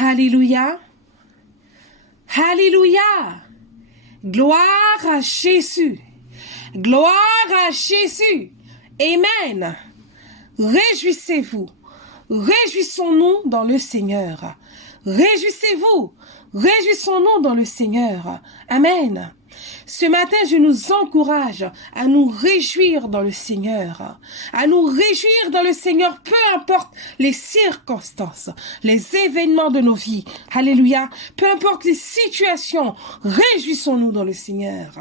Alléluia. Alléluia. Gloire à Jésus. Gloire à Jésus. Amen. Réjouissez-vous. Réjouissons-nous dans le Seigneur. Réjouissez-vous. Réjouissons-nous dans le Seigneur. Amen. Ce matin, je nous encourage à nous réjouir dans le Seigneur, à nous réjouir dans le Seigneur, peu importe les circonstances, les événements de nos vies. Alléluia. Peu importe les situations, réjouissons-nous dans le Seigneur,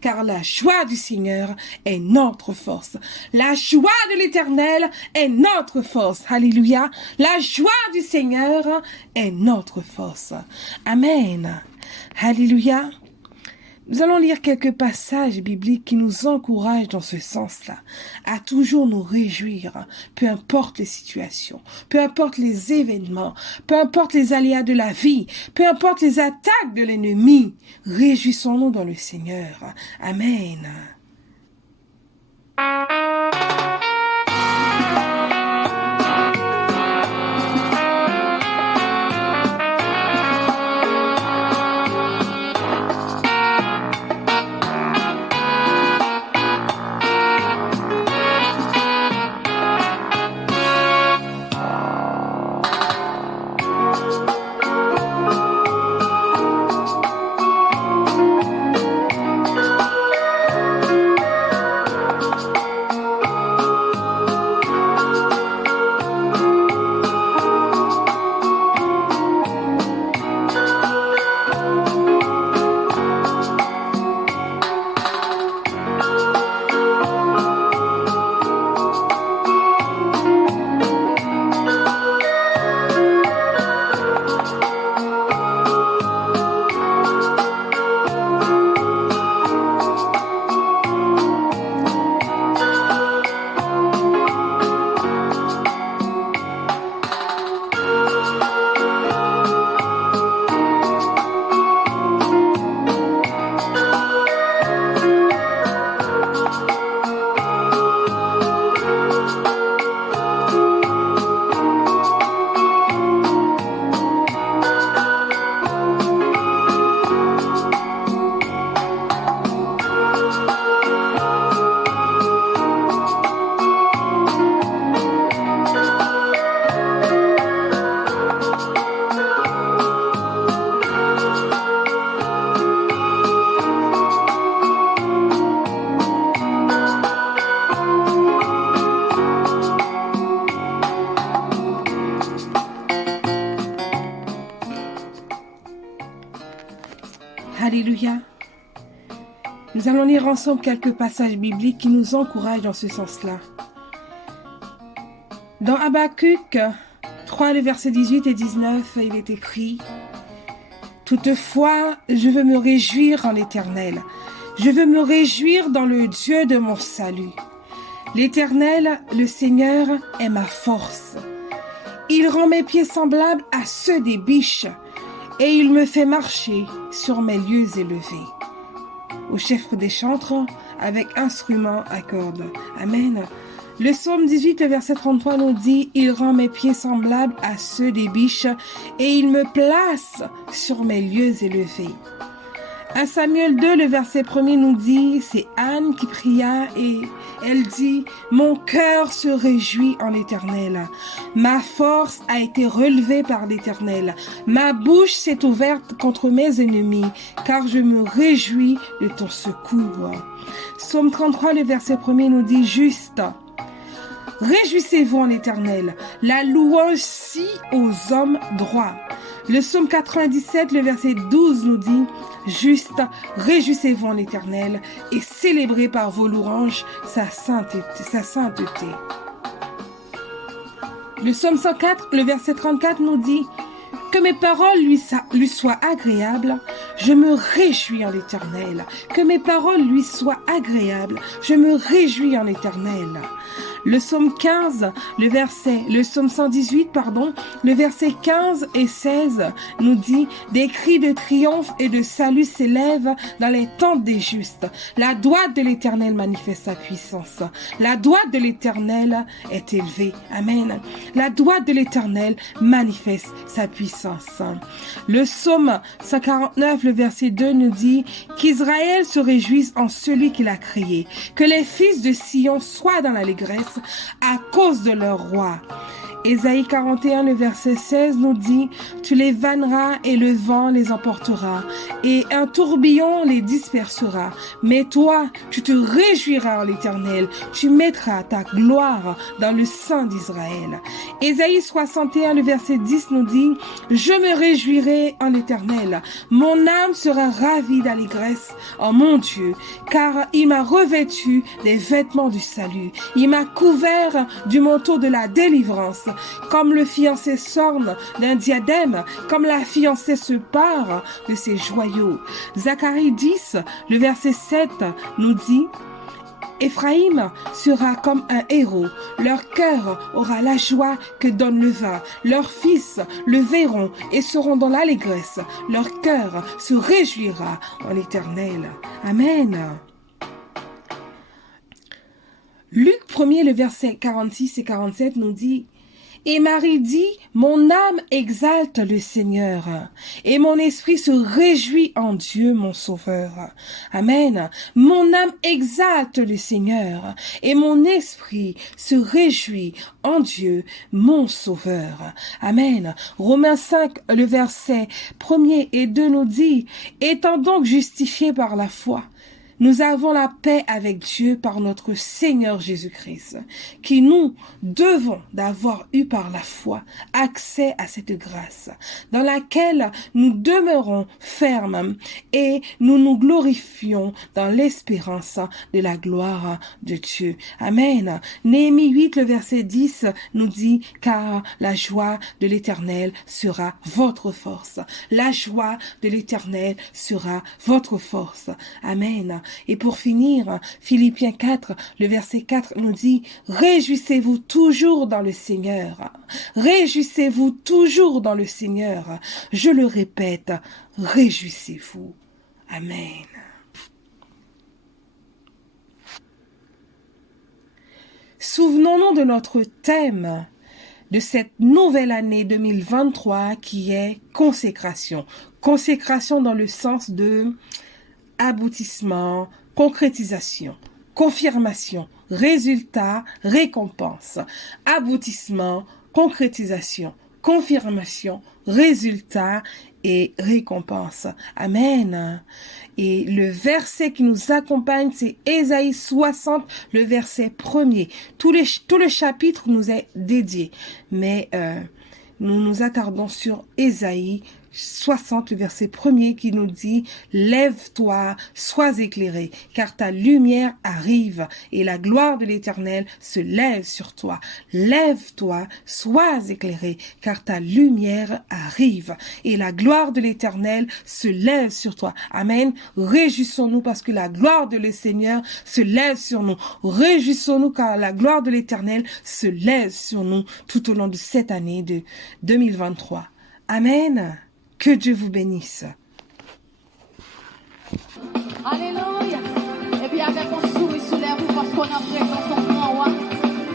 car la joie du Seigneur est notre force. La joie de l'Éternel est notre force. Alléluia. La joie du Seigneur est notre force. Amen. Alléluia. Nous allons lire quelques passages bibliques qui nous encouragent dans ce sens-là, à toujours nous réjouir, peu importe les situations, peu importe les événements, peu importe les aléas de la vie, peu importe les attaques de l'ennemi. Réjouissons-nous dans le Seigneur. Amen. Alléluia. Nous allons lire ensemble quelques passages bibliques qui nous encouragent dans ce sens-là. Dans Habakkuk 3, le verset 18 et 19, il est écrit « Toutefois, je veux me réjouir en l'Éternel. Je veux me réjouir dans le Dieu de mon salut. L'Éternel, le Seigneur, est ma force. Il rend mes pieds semblables à ceux des biches, et il me fait marcher sur mes lieux élevés. » Au chef des chantres, avec instrument à cordes. Amen. Le psaume 18, le verset 33 nous dit « Il rend mes pieds semblables à ceux des biches, et il me place sur mes lieux élevés. » 1 Samuel 2, le verset 1er nous dit, c'est Anne qui pria et elle dit, « Mon cœur se réjouit en l'Éternel. Ma force a été relevée par l'Éternel. Ma bouche s'est ouverte contre mes ennemis, car je me réjouis de ton secours. » Psaume 33, le verset 1er nous dit, « Juste. Réjouissez-vous en l'Éternel, la louange scie aux hommes droits. » Le psaume 97, le verset 12 nous dit « Juste, réjouissez-vous en l'Éternel et célébrez par vos louanges sa sainteté. » Le psaume 104, le verset 34 nous dit « Que mes paroles lui soient agréables, je me réjouis en l'Éternel. Que mes paroles lui soient agréables, je me réjouis en l'Éternel. » Le psaume 15, le psaume 118, le verset 15 et 16 nous dit « Des cris de triomphe et de salut s'élèvent dans les tentes des justes. La droite de l'Éternel manifeste sa puissance. La droite de l'Éternel est élevée. » Amen. La droite de l'Éternel manifeste sa puissance. Le psaume 149, le verset 2 nous dit « Qu'Israël se réjouisse en celui qui l'a créé. Que les fils de Sion soient dans l'allégresse à cause de leur roi. » Ésaïe 41, le verset 16 nous dit « Tu les vanneras et le vent les emportera, et un tourbillon les dispersera. Mais toi, tu te réjouiras en l'Éternel, tu mettras ta gloire dans le sein d'Israël. » Ésaïe 61, le verset 10 nous dit « Je me réjouirai en l'Éternel, mon âme sera ravie d'allégresse en mon Dieu, car il m'a revêtu des vêtements du salut, il m'a couvert du manteau de la délivrance. Comme le fiancé s'orne d'un diadème, comme la fiancée se pare de ses joyaux. » Zacharie 10, le verset 7 nous dit « Éphraïm sera comme un héros, leur cœur aura la joie que donne le vin, leurs fils le verront et seront dans l'allégresse, leur cœur se réjouira en l'Éternel. » Amen. Luc 1er, le verset 46 et 47 nous dit « Et Marie dit, mon âme exalte le Seigneur, et mon esprit se réjouit en Dieu mon Sauveur. » Amen. Mon âme exalte le Seigneur, et mon esprit se réjouit en Dieu mon Sauveur. Amen. Romains 5, le verset 1er et 2 nous dit, étant donc justifiés par la foi, nous avons la paix avec Dieu par notre Seigneur Jésus-Christ, qui nous devons d'avoir eu par la foi accès à cette grâce, dans laquelle nous demeurons fermes et nous nous glorifions dans l'espérance de la gloire de Dieu. Amen. Néhémie 8, le verset 10 nous dit, car la joie de l'Éternel sera votre force. La joie de l'Éternel sera votre force. Amen. Et pour finir, Philippiens 4, le verset 4 nous dit « Réjouissez-vous toujours dans le Seigneur. Réjouissez-vous toujours dans le Seigneur. Je le répète, réjouissez-vous. » Amen. Souvenons-nous de notre thème de cette nouvelle année 2023 qui est consécration. Consécration dans le sens de aboutissement, concrétisation, confirmation, résultat, récompense, aboutissement, concrétisation, confirmation, résultat et récompense. Amen. Et le verset qui nous accompagne, c'est Ésaïe 60, le verset 1er. Tout le chapitre nous est dédié, mais nous nous attardons sur Ésaïe 60, le verset 1er qui nous dit « Lève-toi, sois éclairé, car ta lumière arrive et la gloire de l'Éternel se lève sur toi. Lève-toi, sois éclairé, car ta lumière arrive et la gloire de l'Éternel se lève sur toi. » Amen. Réjouissons-nous parce que la gloire de le Seigneur se lève sur nous. Réjouissons-nous car la gloire de l'Éternel se lève sur nous tout au long de cette année de 2023. Amen. Que Dieu vous bénisse. Alléluia. Et bien avec un sourire sur les roues parce qu'on a pris dans son grand roi.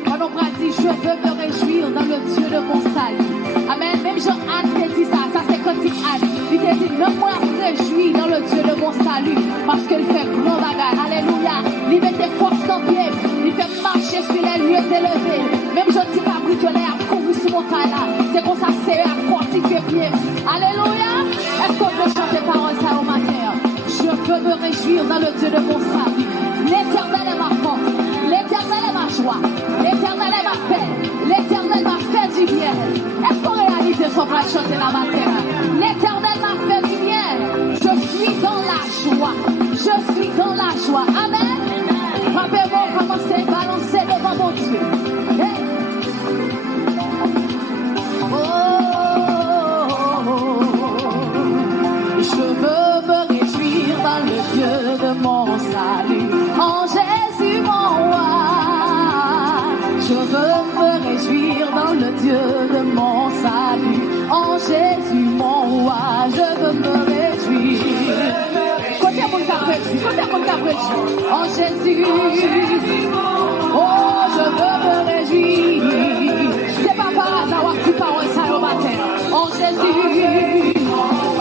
On a dit je veux me réjouir dans le Dieu de mon salut. Amen. Même Jean-Anne te dit ça c'est quand il a dit. Il te dit non moi me réjouis dans le Dieu de mon salut parce qu'il fait grand bagarre. Alléluia. Il met des forces en pied. Il fait marcher sur les lieux élevés. Même je dis pas bricolé à courir sur mon là. C'est comme ça c'est à fortifier pied. Alléluia. Est-ce qu'on peut chanter paroles ça au matin? Je veux me réjouir dans le Dieu de mon salut. L'Éternel est ma force. L'Éternel est ma joie. L'Éternel est ma paix. L'Éternel m'a fait du bien. Est-ce qu'on réalise son bras de chanter la matin? L'Éternel m'a fait du bien. Je suis dans la joie. Je suis dans la joie. Amen. Rappelez-moi comment c'est balancé devant mon Dieu. Hey. Je veux me réjouir dans le Dieu de mon salut. En Jésus mon roi, réjouir. Côté qu'on t'a réjoui. En Jésus. Oh, je veux me réjouir. C'est pas par hasard que tu parles ça au matin. En Jésus.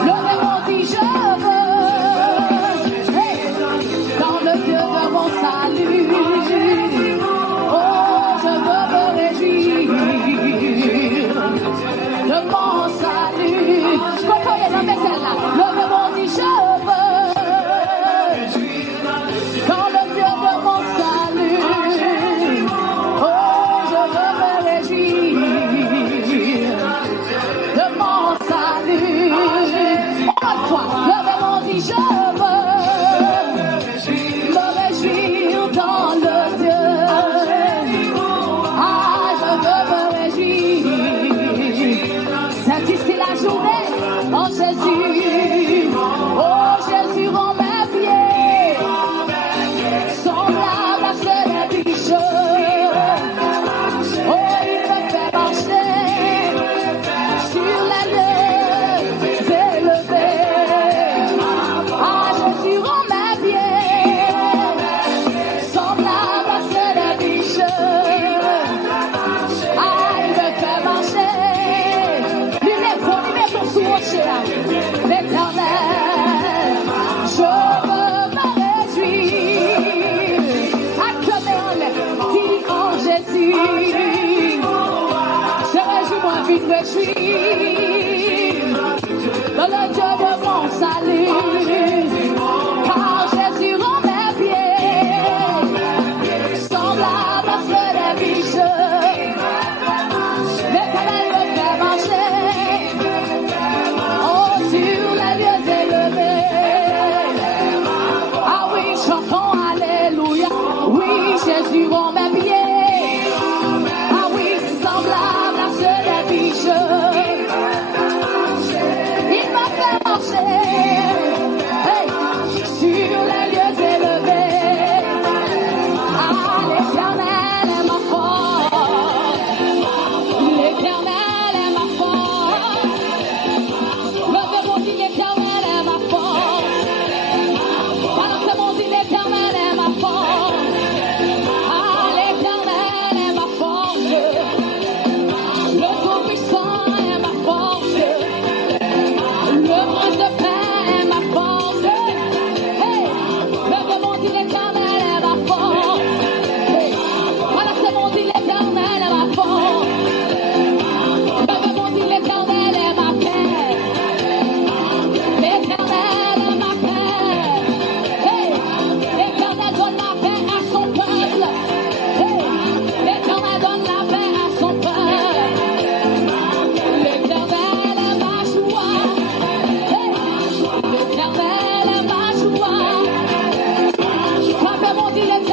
Le démon dit je veux. Hey. Dans le Dieu de mon salut. Oh, je veux me réjouir. De mon salut. Quand on est dans mes ailes là, le démon dit je veux. Dans le Dieu de mon salut. Oh, je veux me réjouir. De mon salut. Encore une fois, le démon dit je veux. Me réjouir dans le Dieu. Ah, je veux me réjouir. C'est ici la journée en Jésus. Oh, Jésus rend mes pieds semblable à ceux des bicheux. Oh, il me fait marcher sur les lieux élevés. Ah, Jésus rend mes pieds semblable à ceux des bicheux. Ah, il me fait marcher. Lumière ton sous rocher, l'Éternel. Je veux me réjouir. Acclamez en l'air, dis en Jésus. Se réjouis, moi, vite réjouir. Dans le Dieu de mon salut. Car Jésus rend mes pieds semblables à ceux des bicheux. L'Éternel me fait marcher. Oh, sur les lieux élevés. Ah oui, chantons Alléluia. Oui, Jésus rend mes pieds. Ah oui, semblable à ceux des bicheux. Il m'a fait marcher. Hey, sur les lieux élevés. Ah, l'Éternel est ma force. L'Éternel est ma force. Levez mon dit l'Éternel est ma force. Balancez mon dit l'Éternel est ma force. Ah, l'Éternel est ma force. Le Tout-Puissant est ma force. Le Prince de paix est ma force. Hey, levez mon dit l'Éternel est ma force. Hey, balancez mon dit l'Éternel est ma force. Levez mon dit l'Éternel est ma paix. L'Éternel est ma paix. Hey, l'Éternel donne la paix à son peuple. Hey, l'Éternel donne la paix à son peuple. L'Éternel est ma joie. Hey, l'Éternel est ma joie. Frappez mon dit l'Éternel